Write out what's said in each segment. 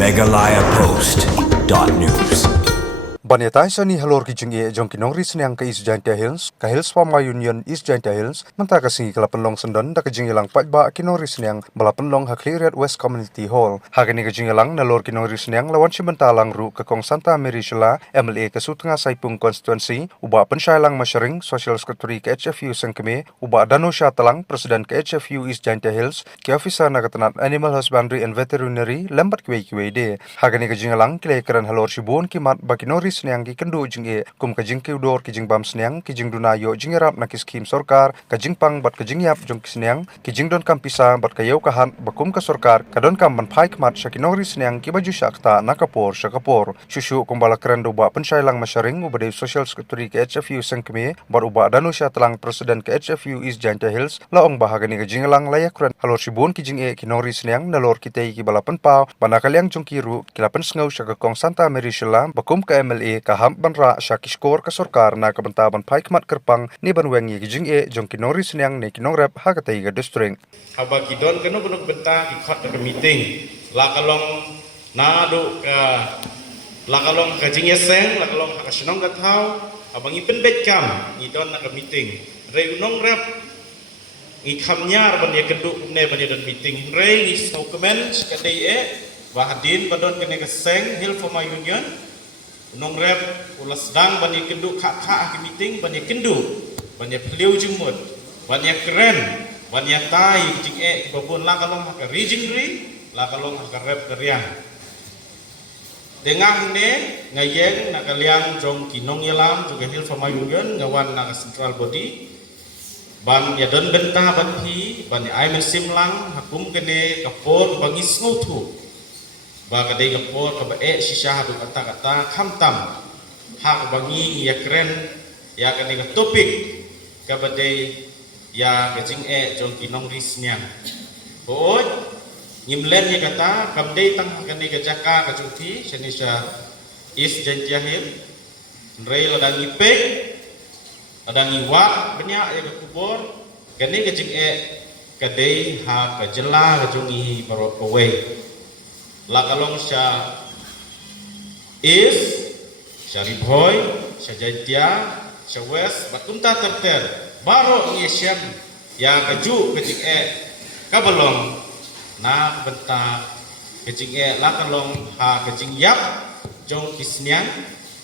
megalayapost.news. Banyatai sani halor ki jingi jong kinong ris yang ke East Giant Hills, ka Hills Farmer Union East Giant Hills, menta ka singi kala penlong sendan da ka jingi lang patba kinong ris yang bala penlong ha Cleariat West Community Hall. Hagani ka jingi lang nalor kinong ris yang lawan si bentalang ru ka kong Santa Marisela MLA ka Sutengah Saipung Constituency, uba pensyai lang masyering Social Secretary ka HFU Sengkeme, uba Dano Syatalang Presiden ka HFU East Giant Hills, ki officer na katanat Animal Husbandry and Veterinary lambat kiwe de. Hagani ka jingi lang kile keran halor si buon kimat ba kinong ris yang ki kendu jing kum ka jing kiudor ki jing bam sneang ki jing dunayo jing rap na ki skim sorkar ka jing pang bat ka jing yap jong ki sneang ki jing don kam pisa bat ka yau ka han bakum ka sorkar ka don kam ban phai kmat shakinori sneang ki baju shakta na kapor shakapor shushu kumbala krendo ba pensyai lang masyaring ubade Social Secretary ka HFU Sengkeme bar uba Danu Syatalang Presiden ka HFU East Giant Hills laong bahagani ka jing lang layak ran halor sibun ki jing kinori sneang nalor ki tei ki balapan pau banakalyang jong kiru kilapan sngau syaka kong Santa Marisela bakum ka MLA kaham banra syakishkor ka sorkar na kabentaban paikmat kerpang ni banwengi gijing jong kinori senyang ne kinong rep hakatai ga district haba kidon keno benuk benta ki khot ka meeting la kalong na do ka la kalong ka jing yeseng la kalong ka sinong ka thau abangi penbet kam ni don na ka meeting re unong rep ngi khamnyar ban ye keduk ne ban ye don meeting re ngi so comments ka dei bahadin badon kene ka seng Hill for my union nong rep ulas dang bani kenduk kak ki meeting bani kenduk bani peliu jumut bani keren bani tai jing babon la kalong ka region ri la kalong ka rep keriang dengang ne ngayeng na kaliang jong kinong yelam juga Hill for my union ngawan na central body ban ya don benta ban hi bani ai mesim lang hakum kene kapor bagi sngutu baga dei kapor ka bae sisah du kata khamtam hak bangi ya keren ya kane ka topik ka badai ya gajing jong kinong risnya boy ngimlen ya kata kamdei tang kane ka jaka ka juti senisha is janjahil rei ladangi pe ladangi wa banyak ya ka kubur kane gajing kadei ha ka jela ka jongi baro away la kalong sya is sya riboy sya jaitia sya west batunta terter baro ngisyam ya kaju kecing kabalong na benta kecing la kalong ha kecing yap jong kisnian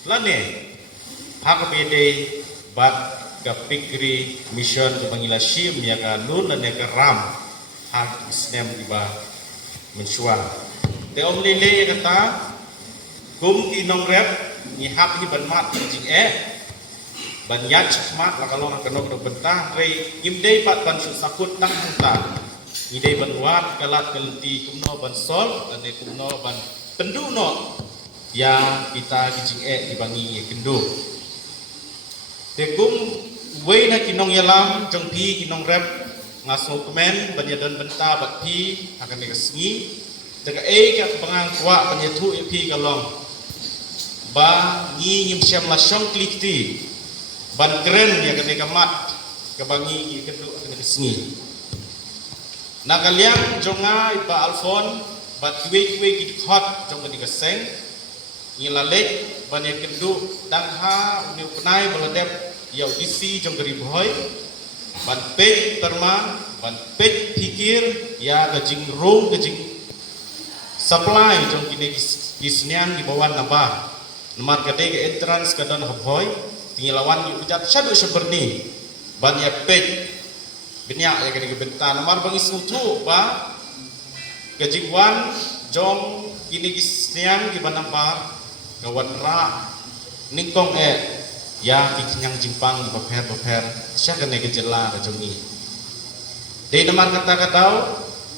lane ha ka pede bat ka pikri mission ke bangila shim ya ka nun lane ka ram ha kisniam iba mensual te only lay kata kum kinong rep ni hap hi ban mat jing ban yat mat la kalong ka nok bentah re imdei pat ban su sakut tang hanta idei ban wat kalat kelenti kumno ban sol ane kumno ban pendu no ya kita jing dibangi kendu te kum wei na kinong yalam jong pi kinong rep ngaso komen ban yadan benta bat pi akan dikengi Teka ka bangang kwa penyetu ipi kalong ba ngi ngim siam la syong klikti ban keren ya kene kamat kabangi kedu kene sengi na kaliang jonga ipa alfon bat kiwe git hot jong kene keseng ngi lalek ban ya kedu dang ha uni penai baladep ya isi jong geri boy ban pet terma ban pet pikir ya gajing room gajing supply jong kini kisnian di bawah nambah nomor kade ke entrance ke dan hoboy tingilawan di ujat syadu seperni banyak pet banyak ya kene benta nomor bang isutu ba gajingwan jong kini kisnian di banambah kawan ra ningkong ya kinyang jimpang di beper sya kene gejela jongi de nomor kata tau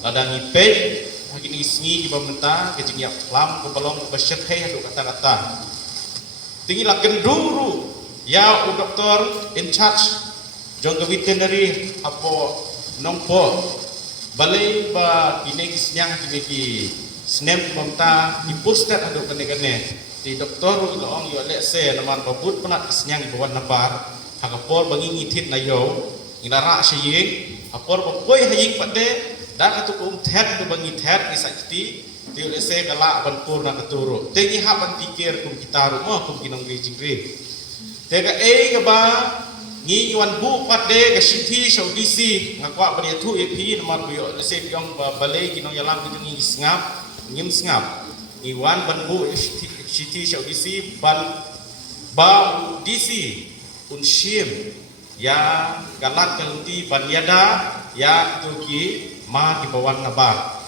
ladangi pet Hagini isngi di pementa kejing yak lam kebalong besyet hei hadu kata-kata. Tinggi lah kenduru ya u doktor in charge jong ke veterinary apo nongpo balai ba kini kisnyang kini ki snem pementa di poster hadu kene-kene di doktor ilong yo lek se naman babut penat kisnyang di bawah nabar hakapor bangi ngithit na yo inara sying apor boy haying pade dak tu tet tu bangi tet isakti Ti lese kala ban pur na katuro. Te gi haban pikir kum kita rumah kum kinong ri jingri. Te ka ka ba ngi wan bu pat de ka sithi saudi si ngakwa ban ya thu pi nomor bio lese piong ba balai kinong yalam ki ngi ngap ngim ngap. Ngi wan ban bu sithi saudi si ban ba disi unshim ya galat kalti ban yada ya tuki ma di bawang naba.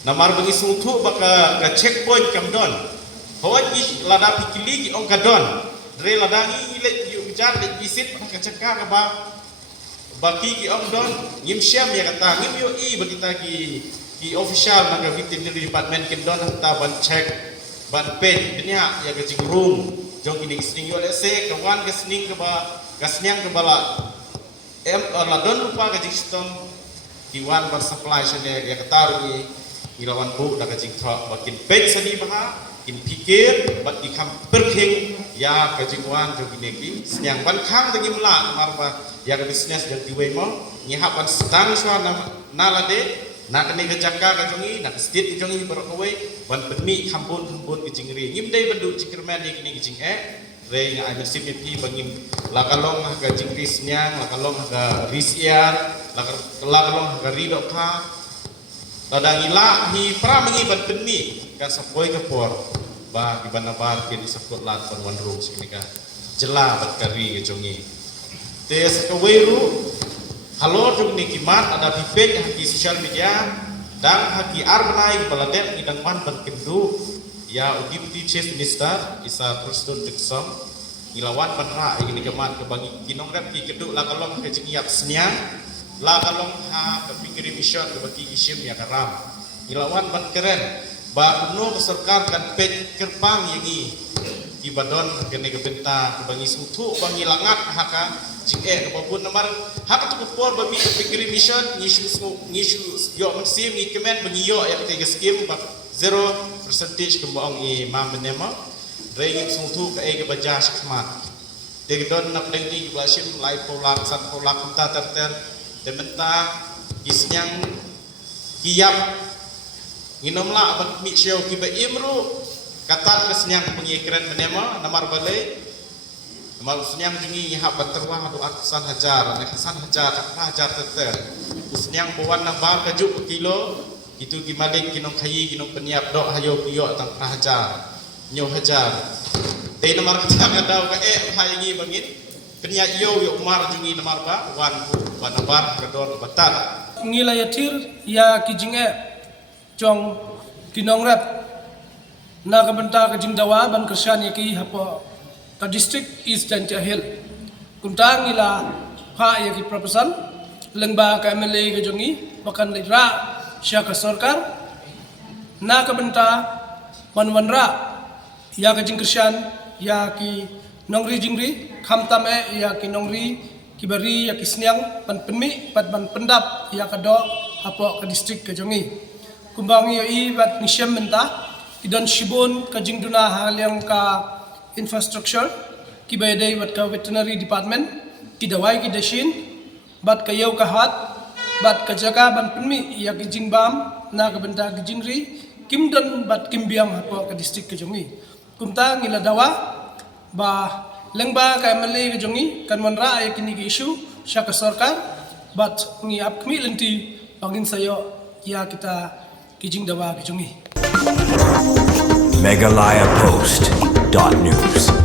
Namar bagi sungtu baka ka checkpoint kamdon. Hoi is lada pikili ki ong kadon. Dre lada ni le yu jar le visit ka cekka ka ba. Baki ki ong don ngim syam ya kata ngim yo I bagi ta ki official na veterinary department kendon ta ban check ban pen dunia ya ka jing room. Jong ini sning yo le se kawan ka sning ka ba ka snyang ka bala. Ladon lupa ka jing sistem kiwan bar supply sene ya kata ni ilawan bu daga jing thwa bakin pet sani baha kin pikir bat ikam perking ya kajingwan jo gineki senyang ban khang dagi mla marba ya ka business dan diwe mo nyihapan sedang swa nalade na kene gajaka ka jongi na state jongi berkowe ban permi kampun ke jingri ngimdai bandu cikirman ni kini jing re nga ai sip pi bangim lakalong ka jingri senyang lakalong ka risiar lakalong ka ridok ka Ladang ila hi pra mengi ban penmi ka sapoi ka por ba di banabar ke di sakut lat ban wan ru sini ka jela bat kari ke jongi te sakaweru halo jong ni kimat ada pipet haki social media dan haki arbanai baladet idang man ban kendu ya deputy chief minister isa presiden teksam ilawan banra ini kemat ke bagi kinongrat ki keduk la kalong ke jengiap seniang la kalong ha kepikir mission ke bagi isim ya karam ilawan ban keren ba kuno keserkar kan pet kerpang yangi ibadon kene kebenta ke bagi sutu bangi langat haka jing ke babun nomor haka tu por bami kepikir mission ngishu yo maksim ni kemen bagi yo ya te skim ba 0% kembang i mam benema rengin sutu ke baja skmat te don nak dengti basim lai polak sat polak ta terter dementa isnyang kiap nginomla abad mi show kiba imru katan kesnyang pengikran menema namar balai namar senyang jungi hab terwah adu atusan hajar nekasan hajar teter usnyang bawan nabar kajuk kilo itu gimalik kinong kayi kinong peniap dok hayo piyo tang hajar nyo hajar te namar kita kadau ka hayangi bangin peniap yo umar jungi namar ba wan banabar kedor batar ngila yatir ya kijinge jong kinongrat na kabenta kajing dawa ban kersan yaki hapo ka district East Jantia Hill kunta ngila ha yaki proposal lengba ka MLA ka jongi bakan lira sya ka sarkar na kabenta banwanra ya kajing kersan yaki nongri jingri khamtam yaki nongri kibari ya kisniang pan penmi pat ban pendap ya kado apo ke distrik ke jongi kumbang yo I bat nisyam menta idon shibon ka jingduna hal yang ka infrastructure kibayday bat ka veterinary department kidawai kidashin bat ka yaw kahat bat ka jaga ban penmi ya kijingbam na ka benta kijingri kimdon bat kimbiang apo ke distrik ke jongi kumta ngila dawa ba lengba ka MLA ke jongi kan manra ay kini ke issue sya ka sarkar but ngi apkmi lenti pangin sayo ya kita kijing dawa ke jongi Megalayapost.news